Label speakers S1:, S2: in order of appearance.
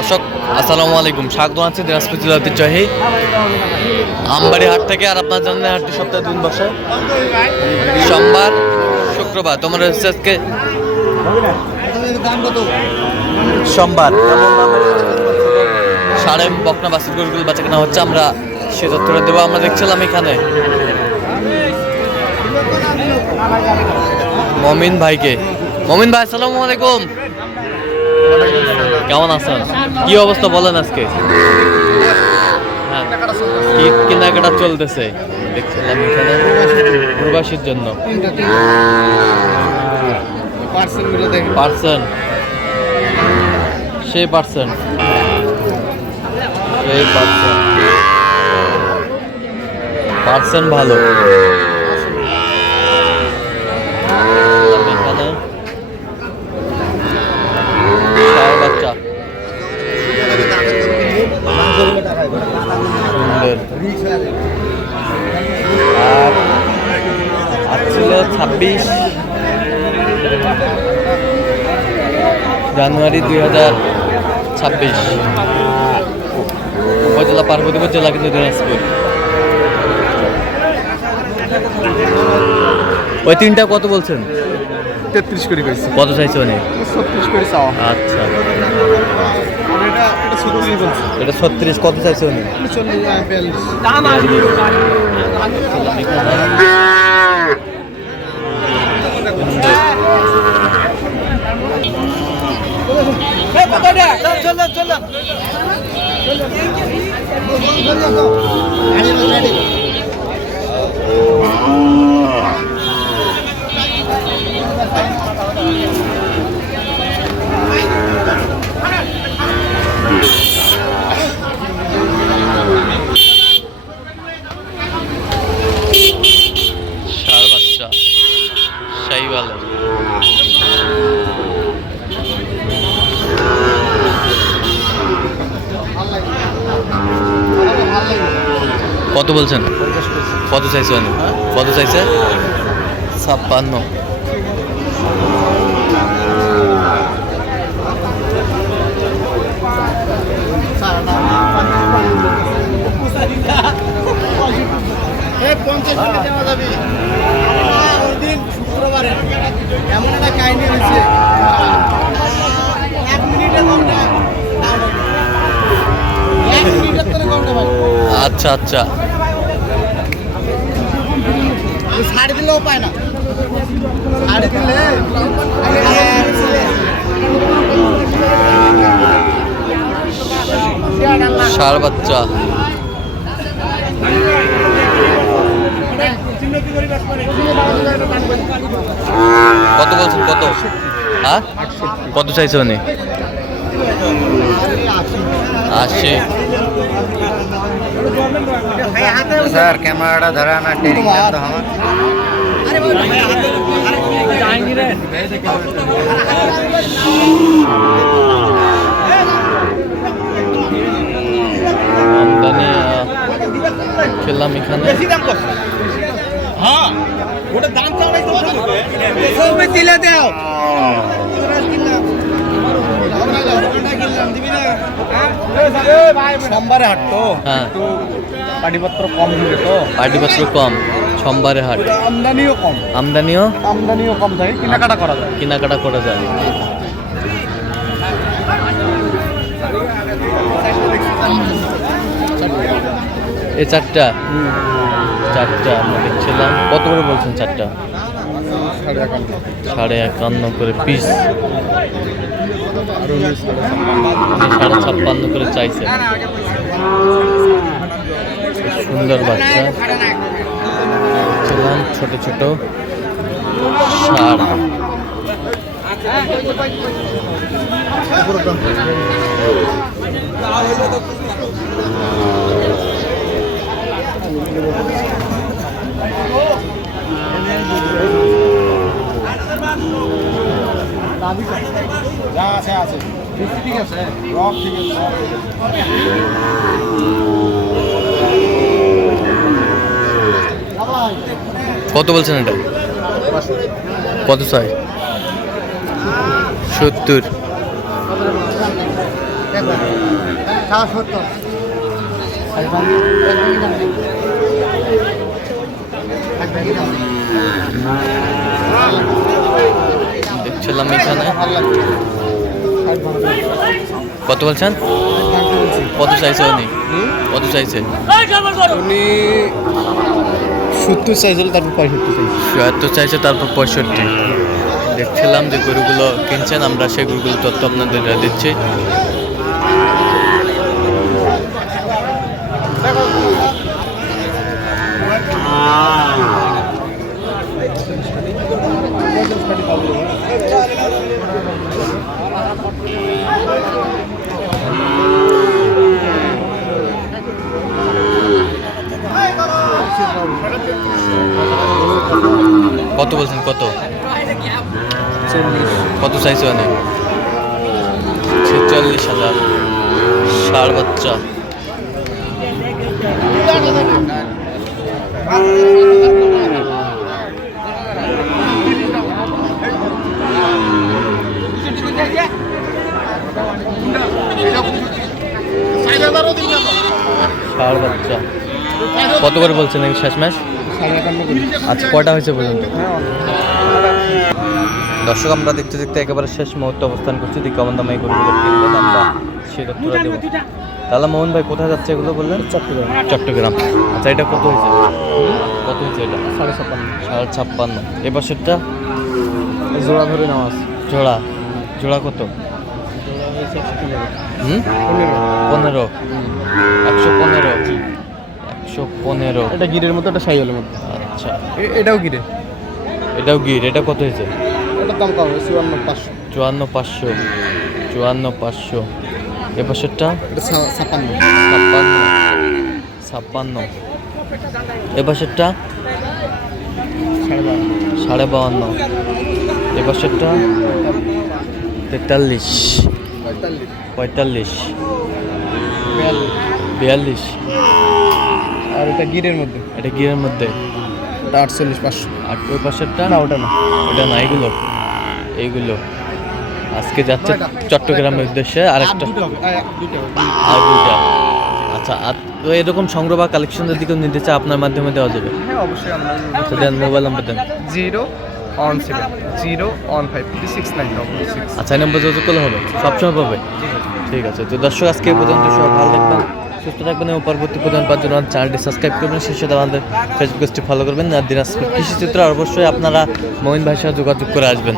S1: দর্শক, আসসালামু আলাইকুম। স্বাগত আছে দিনাজপুর জেলা ঐতিহ্যবাহী আমবাড়ি হাট থেকে আর আপনার জানেন হাটটি সপ্তাহে দিন বসে সোমবার, শুক্রবার, তোমার হচ্ছে আজকে? সোমবার। সাড়ে বকনা বাসির গরুগুলো বাচ্চা কেনা হচ্ছে, আমরা সে তথ্যটা দেবো। আমরা দেখছিলাম এখানে। মমিন ভাইকে। মমিন ভাই, আসসালামু আলাইকুম। কেমন আছেন? কি অবস্থা বলেন আজকে? হ্যাঁ কেনাকাটা চলতেছে। দেখছিলাম এখানে প্রবাসীর জন্য। পার্সেন্ট সেই পার্সেন্ট সেই পার্সেন্ট পার্সেন্ট ভালো এখানে ষাঁড় বাচ্চা সুন্দর আর আর ছিল ছাব্বিশ জানুয়ারি দুই হাজার ছাব্বিশ। উপজেলা পার্বতীপুর জেলা কিন্তু দিনাজপুর। ওই তিনটা কত বলছেন?
S2: তেত্রিশ করে কইছি।
S1: কত চাইছে অনেক
S2: ছত্রিশ করে চাওয়া।
S1: আচ্ছা।
S2: এটা এটা ছত্রিশ
S1: এটা ছত্রিশ কত চাইছে উনি?
S2: চল্লিশ বিয়াল্লিশ
S1: ষাঁড় বাচ্চা শাহিওয়ালের কত বলছেন? কত চাইছে উনি কত চাইছে ছাপ্পান্ন
S2: পঞ্চাশ টাকা দেওয়া যাবে ওই দিন শুক্রবারে এমন একটা কাহিনী হয়েছে এক মিনিটের কমটা এক মিনিটের তো কমটা ভাই
S1: আচ্ছা আচ্ছা।
S2: দিলেও পায় না। ছাড়ি দিলে
S1: ষাঁড় বাচ্চা। কত বলছেন কত? হ্যাঁ? কত চাইছে উনি? আশি।
S3: স্যার ক্যামেরাটা ধরা না ট্রেনিং তো আমার
S1: আমদানি আহ, খেলাম এখানে
S2: হ্যাঁ ওটা দাম চাওয়াই তো সবে দিলে দাও সোমবারে হাট তো।
S1: হ্যাঁ।
S2: পাটিপত্র কম দিবে তো।
S1: পাটিপত্র কম সোমবারে হাট।
S2: আমদানিও কম।
S1: আমদানিও?
S2: আমদানিও কম থাকে কেনাকাটা করা যায়।
S1: কেনাকাটা করা যায়। এই চারটা? চারটা আমরা দেখছিলাম। কত করে বলছেন চারটা?
S2: সাড়ে একান্ন
S1: করে পিস সাড়ে ছাপ্পান্ন করে চাইছে। সুন্দর বাচ্চা। ছোট ছোট। ষাড়
S2: যা আছে আছে ঠিক আছে রক ঠিক আছে
S1: কত বলছেন এটা? কত চাই সত্তর
S2: সত্তর।
S1: দেখছিলাম এখানে কত বলছেন? কত চাইছে উনি? কত চাইছে?
S2: উনি সত্তর চাইছিল তারপর পঁয়ষট্টি চাইছিল
S1: চুয়াত্তর চাইছে তারপর পঁয়ষট্টি। দেখছিলাম যে গরুগুলো কিনছেন আমরা সেই গরুগুলো তথ্য আপনাদের দিচ্ছি। কত বলছেন কত? কত চাইছে মানে? ছেচল্লিশ হাজার ষাড় বাচ্চা। ষাড় বাচ্চা। কত করে বলছেন শেষ ম্যাচ আজ কয়টা হয়েছে পর্যন্ত দর্শক আমরা দেখতে দেখতে একেবারে শেষ মুহূর্তে অবস্থান করছি। দিকে কেমন দামে এই গরুগুলো কিনবেন আমরা সে তথ্যটা দেবো। তাহলে মোহন ভাই কোথায় যাচ্ছে এগুলো বললেন?
S2: চট্টগ্রাম।
S1: চট্টগ্রাম। আচ্ছা এটা কত হয়েছে? কত হয়েছে এটা?
S2: সাড়ে ছাপ্পান্ন।
S1: সাড়ে ছাপ্পান্ন। এ পাশেরটা
S2: জোড়া ধরে নেওয়া আছে।
S1: জোড়া। জোড়া কত?
S2: পনেরো।
S1: একশো পনেরো। একশো পনেরো।
S2: এটা গিরের মতো এটা মতো।
S1: আচ্ছা।
S2: এটাও গিরে?
S1: এটাও গির। এটা কত হয়েছে?
S2: এটার দাম কম চুয়ান্ন পাঁচশো।
S1: চুয়ান্ন পাঁচশো। চুয়ান্ন পাঁচশো। এ পাশেরটা?
S2: ছাপ্পান্ন।
S1: ছাপ্পান্ন। ছাপ্পান্ন। এ পাশেরটা?
S2: সাড়ে
S1: বাউান্ন। এ তেতাল্লিশ।
S2: পঁয়তাল্লিশ। বিয়াল্লিশ। আর এটা গিরের মধ্যে।
S1: এটা গিরের মধ্যে।
S2: ওটা আটচল্লিশ পাঁচশো।
S1: আর ওই পাশেরটা?
S2: না ওটা না।
S1: ওটা না এইগুলো। এইগুলো। আজকে যাচ্ছে চট্টগ্রামের উদ্দেশ্যে। আর দুইটা। আচ্ছা আর তো এরকম সংগ্রহ বা কালেকশনের দিকেও নিতে চাই আপনার মাধ্যমে দেওয়া যাবে?
S2: হ্যাঁ অবশ্যই আমরা
S1: দেন মোবাইল নাম্বার দেন।
S2: Zero one seven zero one five three six nine double six
S1: আচ্ছা এই নম্বর যোগাযোগ হবে? সবসময় পাবে? ঠিক আছে, তো দর্শক, আজকে পর্যন্ত, সবাই ভালো থাকবেন, সুস্থ থাকবেন এবং পরবর্তী প্রধান পাওয়ার জন্য চ্যানেলটি সাবস্ক্রাইব করবেন, সেই সাথে আমাদের ফেসবুক পেজটি ফলো করবেন আর দিনাজপুর কৃষি চিত্র অবশ্যই আপনারা মহিন ভাইয়ের সাথে যোগাযোগ করে আসবেন।